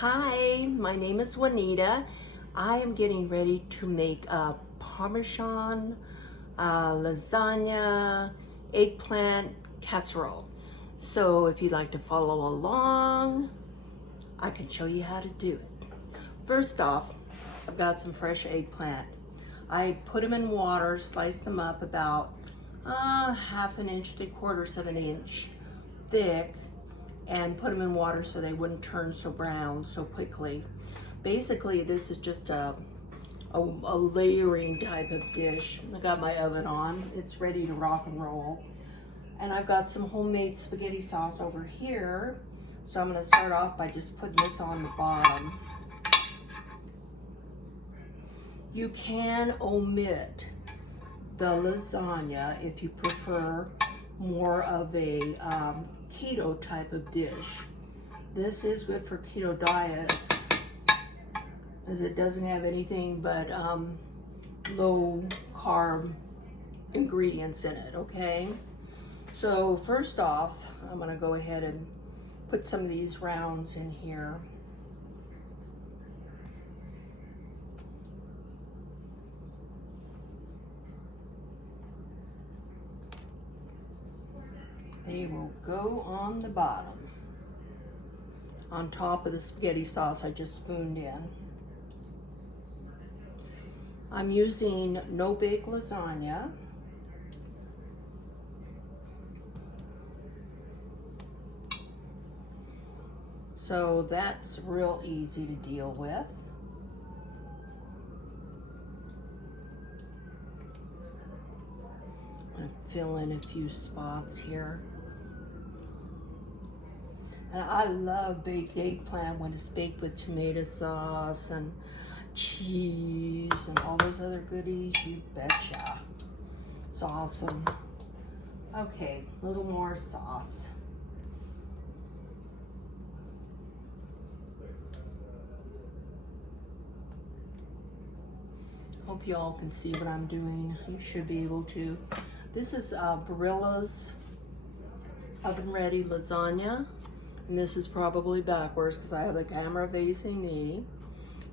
Hi, my name is Juanita. I am getting ready to make a parmesan, lasagna, eggplant casserole. So if you'd like to follow along, I can show you how to do it. First off, I've got some fresh eggplant. I put them in water, sliced them up about half an inch, 3/4 of an inch thick, and put them in water so they wouldn't turn so brown so quickly. Basically, this is just a layering type of dish. I got my oven on. It's ready to rock and roll. And I've got some homemade spaghetti sauce over here. So I'm gonna start off by just putting this on the bottom. You can omit the lasagna if you prefer more of a keto type of dish. This is good for keto diets as it doesn't have anything but low carb ingredients in it, okay? So first off, I'm gonna go ahead and put some of these rounds in here. They will go on the bottom, on top of the spaghetti sauce I just spooned in. I'm using no-bake lasagna. So that's real easy to deal with. I'm gonna fill in a few spots here. And I love baked eggplant when it's baked with tomato sauce and cheese and all those other goodies, you betcha. It's awesome. Okay, a little more sauce. Hope you all can see what I'm doing. You should be able to. This is Barilla's oven ready lasagna. And this is probably backwards because I have the camera facing me.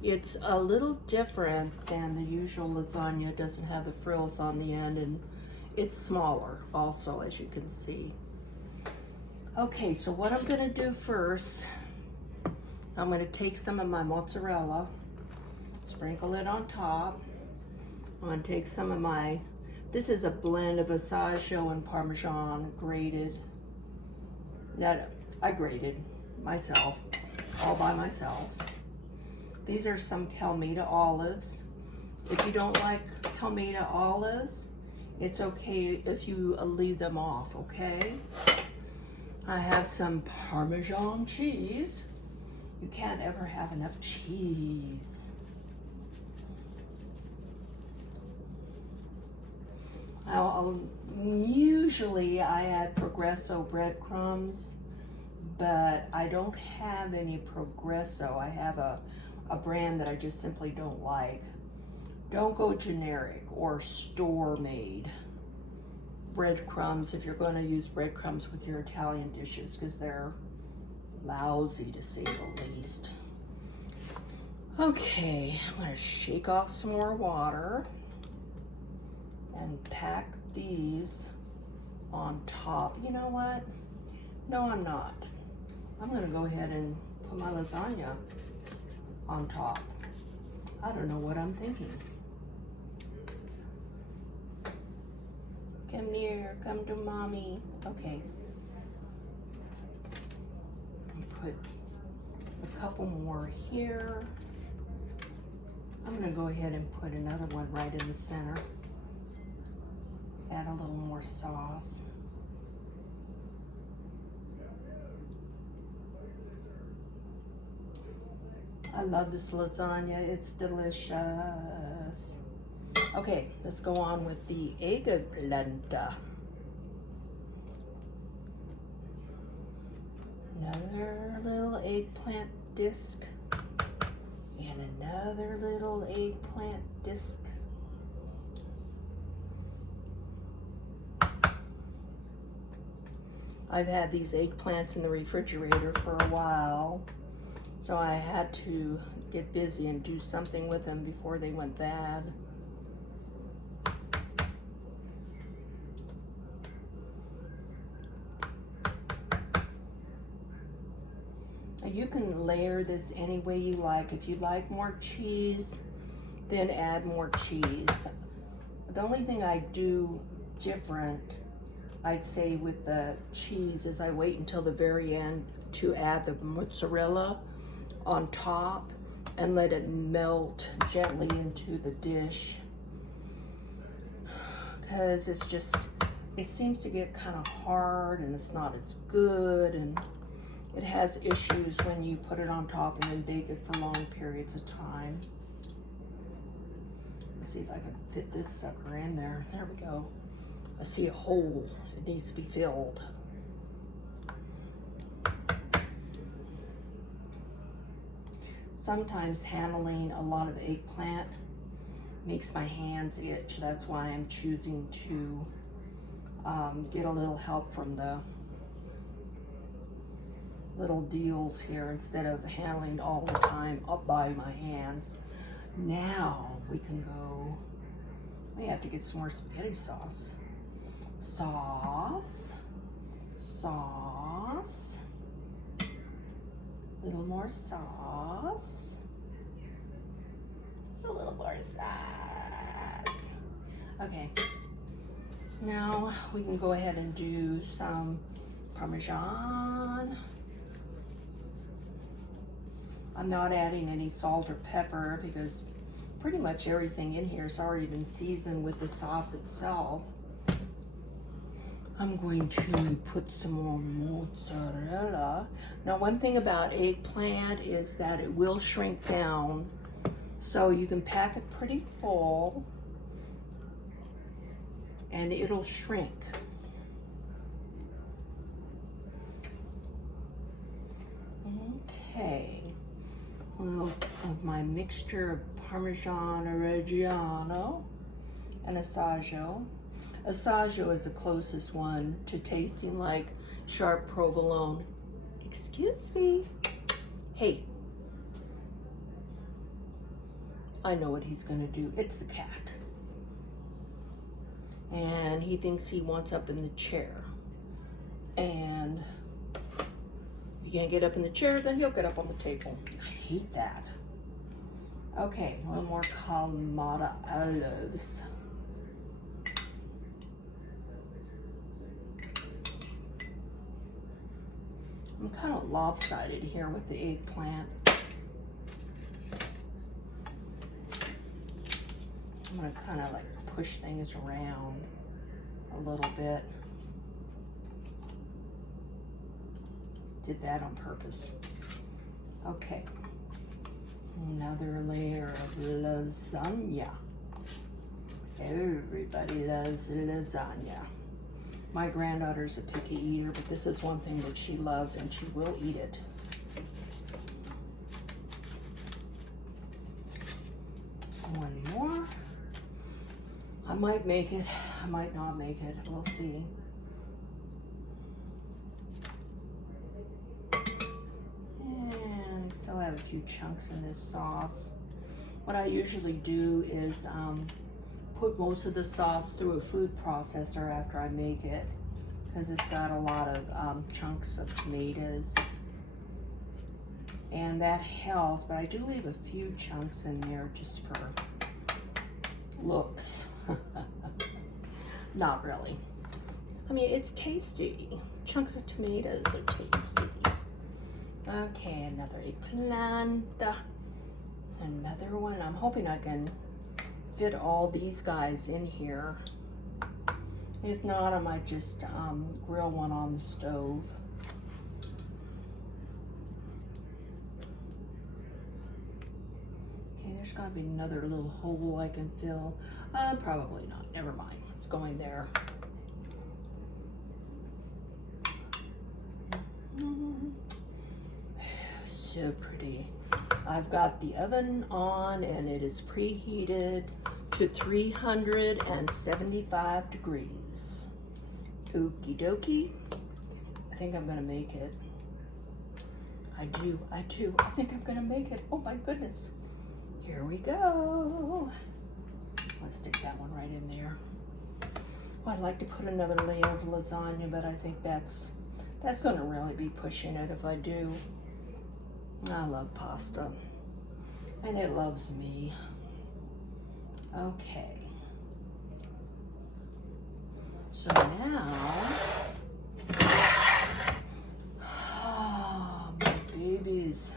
It's a little different than the usual lasagna. It doesn't have the frills on the end, and it's smaller also, as you can see. Okay, so what I'm gonna do first, I'm gonna take some of my mozzarella, sprinkle it on top. I'm gonna take some of my, this is a blend of asagio and parmesan grated. That I grated myself, all by myself. These are some Calmita olives. If you don't like Calmita olives, it's okay if you leave them off, okay? I have some Parmesan cheese. You can't ever have enough cheese. Usually I add Progresso breadcrumbs, but I don't have any Progresso. I have a brand that I just simply don't like. Don't go generic or store-made breadcrumbs if you're going to use breadcrumbs with your Italian dishes, because they're lousy to say the least. Okay, I'm going to shake off some more water and pack these on top. You know what? No, I'm not. I'm gonna go ahead and put my lasagna on top. I don't know what I'm thinking. Come here, come to mommy. Okay. Put a couple more here. I'm gonna go ahead and put another one right in the center. Add a little more sauce. I love this lasagna, it's delicious. Okay, let's go on with the eggplant. Another little eggplant disc. And another little eggplant disc. I've had these eggplants in the refrigerator for a while, So I had to get busy and do something with them before they went bad. You can layer this any way you like. If you like more cheese, then add more cheese. The only thing I do different, I'd say, with the cheese is I wait until the very end to add the mozzarella on top and let it melt gently into the dish. Because it's just, it seems to get kind of hard and it's not as good, and it has issues when you put it on top and then bake it for long periods of time. Let's see if I can fit this sucker in there. There we go. I see a hole. It needs to be filled. Sometimes handling a lot of eggplant makes my hands itch. That's why I'm choosing to get a little help from the little deals here instead of handling all the time up by my hands. Now we can go, we have to get some more spaghetti sauce. Sauce. Little more sauce. Just a little more sauce. Okay. Now we can go ahead and do some Parmesan. I'm not adding any salt or pepper because pretty much everything in here has already been seasoned with the sauce itself. I'm going to put some more mozzarella. Now, one thing about eggplant is that it will shrink down, so you can pack it pretty full and it'll shrink. Okay. A little of my mixture of Parmigiana Reggiano and asagio. Asagio is the closest one to tasting like sharp provolone. Excuse me. Hey. I know what he's gonna do. It's the cat. And he thinks he wants up in the chair. And if you can't get up in the chair, then he'll get up on the table. I hate that. Okay, a little more Kalamata olives. I'm kind of lopsided here with the eggplant. I'm gonna kind of like push things around a little bit. Did that on purpose. Okay. Another layer of lasagna. Everybody loves lasagna. My granddaughter's a picky eater, but this is one thing that she loves and she will eat it. One more. I might make it, I might not make it, we'll see. And so I have a few chunks in this sauce. What I usually do is put most of the sauce through a food processor after I make it, because it's got a lot of chunks of tomatoes, and that helps, but I do leave a few chunks in there just for looks. Not really. I mean, it's tasty. Chunks of tomatoes are tasty. Okay, another eggplant. Another one. I'm hoping I can fit all these guys in here. If not, I might just grill one on the stove. Okay, there's gotta be another little hole I can fill. Probably not, never mind. It's going there. So pretty. I've got the oven on and it is preheated to 375 degrees. Okie dokie. I think I'm gonna make it. I do. I think I'm gonna make it. Oh my goodness. Here we go. Let's stick that one right in there. Well, I'd like to put another layer of lasagna, but I think that's gonna really be pushing it if I do. I love pasta, and it loves me. Okay. So now, oh, my babies.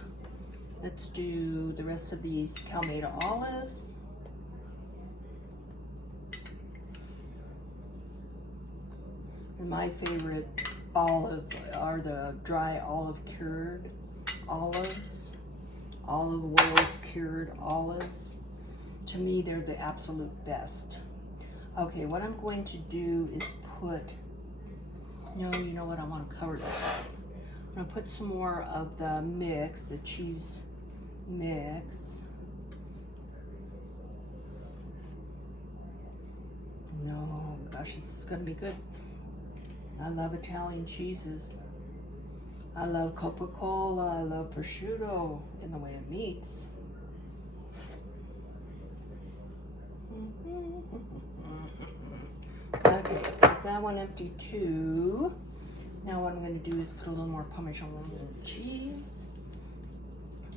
Let's do the rest of these Calmata olives. And my favorite olive are the dry olive cured olives, olive oil cured olives. To me, they're the absolute best. Okay, what I'm going to do is put, no, you know what, I want to cover that up. I'm going to put some more of the mix, the cheese mix. No, gosh, this is going to be good. I love Italian cheeses. I love Coca-Cola, I love prosciutto in the way of meats. Okay, got that one empty too. Now what I'm going to do is put a little more parmigiana cheese.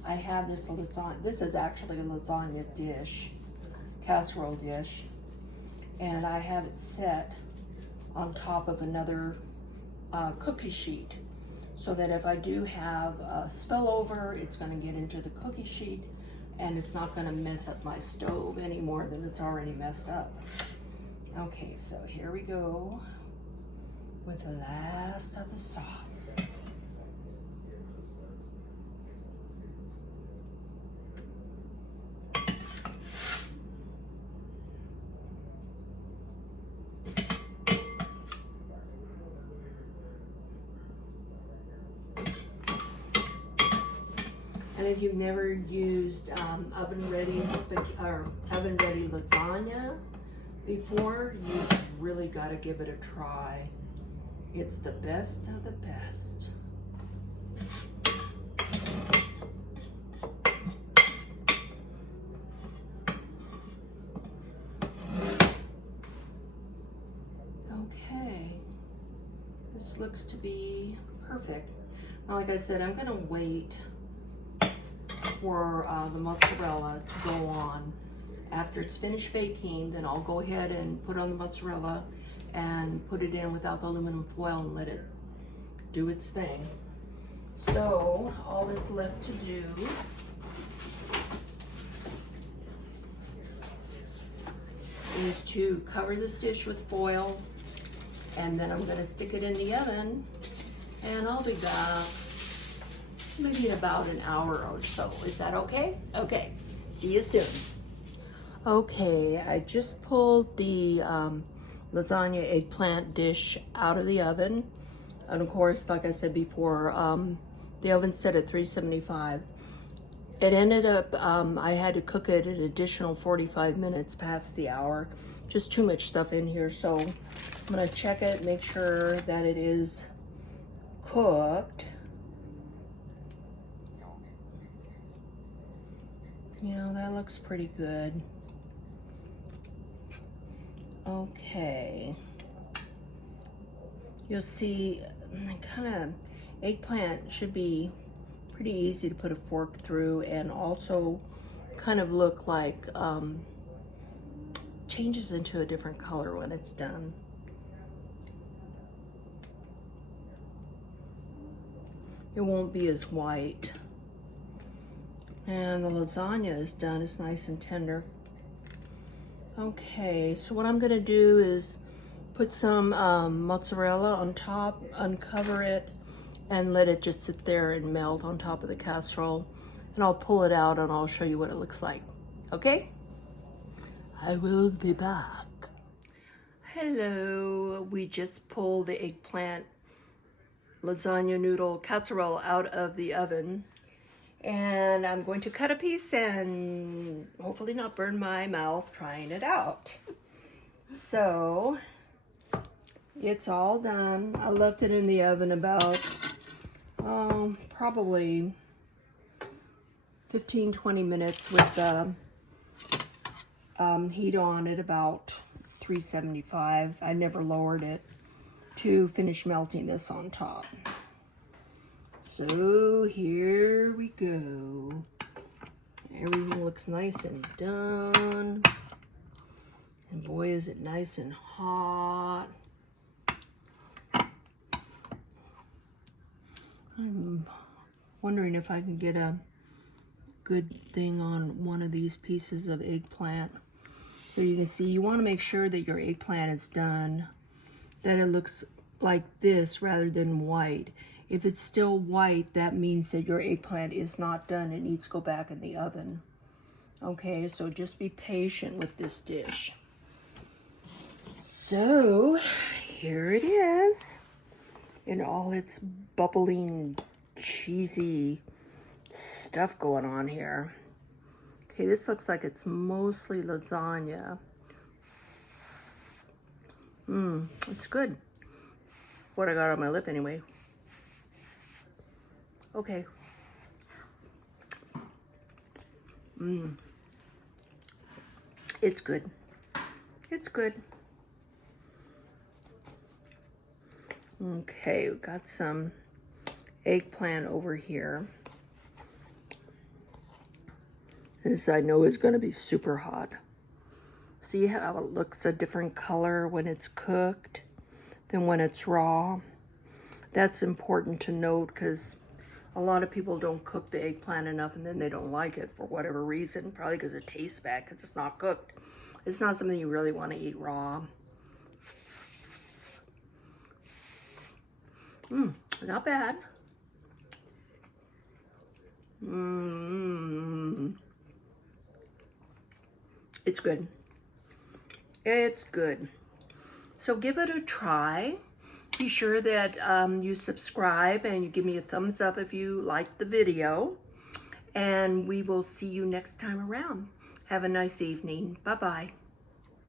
I have this lasagna. This is actually a lasagna dish, casserole dish, and I have it set on top of another cookie sheet, so that if I do have a spillover, it's going to get into the cookie sheet, and it's not going to mess up my stove any more than it's already messed up. Okay, so here we go with the last of the sauce. And if you've never used oven ready lasagna before, you've really got to give it a try. It's the best of the best. Okay, this looks to be perfect. Now, like I said, I'm going to wait for the mozzarella to go on. After it's finished baking, then I'll go ahead and put on the mozzarella and put it in without the aluminum foil and let it do its thing. So all that's left to do is to cover this dish with foil, and then I'm going to stick it in the oven, and I'll be back maybe in about an hour or so. Is that okay? Okay, see you soon. Okay, I just pulled the lasagna eggplant dish out of the oven. And of course, like I said before, the oven's set at 375. It ended up, I had to cook it an additional 45 minutes past the hour. Just too much stuff in here, so I'm gonna check it, make sure that it is cooked. You know, that looks pretty good. Okay. You'll see, kind of, eggplant should be pretty easy to put a fork through, and also kind of look like, changes into a different color when it's done. It won't be as white. And the lasagna is done, it's nice and tender. Okay, so what I'm gonna do is put some mozzarella on top, uncover it, and let it just sit there and melt on top of the casserole. And I'll pull it out and I'll show you what it looks like. Okay? I will be back. Hello, we just pulled the eggplant lasagna noodle casserole out of the oven. And I'm going to cut a piece and hopefully not burn my mouth trying it out. So it's all done. I left it in the oven about probably 15-20 minutes with the heat on at about 375. I never lowered it to finish melting this on top. So here we go. Everything looks nice and done. And boy, is it nice and hot. I'm wondering if I can get a good thing on one of these pieces of eggplant. So you can see, you want to make sure that your eggplant is done, that it looks like this rather than white. If it's still white, that means that your eggplant is not done. It needs to go back in the oven. Okay, so just be patient with this dish. So here it is in all its bubbling, cheesy stuff going on here. Okay, this looks like it's mostly lasagna. It's good. What I got on my lip anyway. Okay. It's good. It's good. Okay, we've got some eggplant over here. This I know is going to be super hot. See how it looks a different color when it's cooked than when it's raw? That's important to note because a lot of people don't cook the eggplant enough and then they don't like it for whatever reason. Probably because it tastes bad because it's not cooked. It's not something you really want to eat raw. Not bad. It's good. It's good. So give it a try. Be sure that you subscribe and you give me a thumbs up if you like the video. And we will see you next time around. Have a nice evening. Bye-bye.